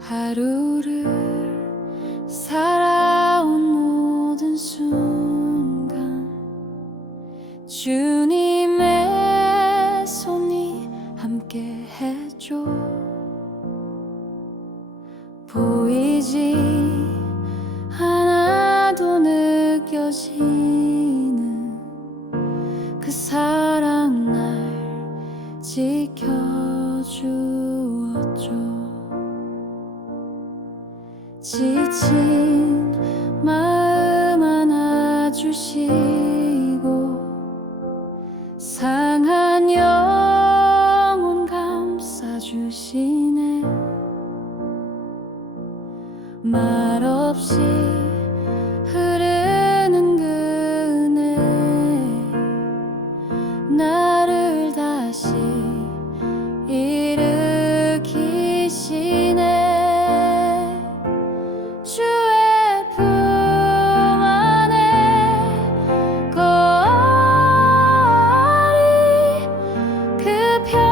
하루를 살아온 모든 순간 주님의 손이 함께 해줘. 보이지 않아도 느껴지는 그 사랑 날 지켜주었죠 지친 마음 안아주시고 상한 영혼 감싸주시네. 말없이 그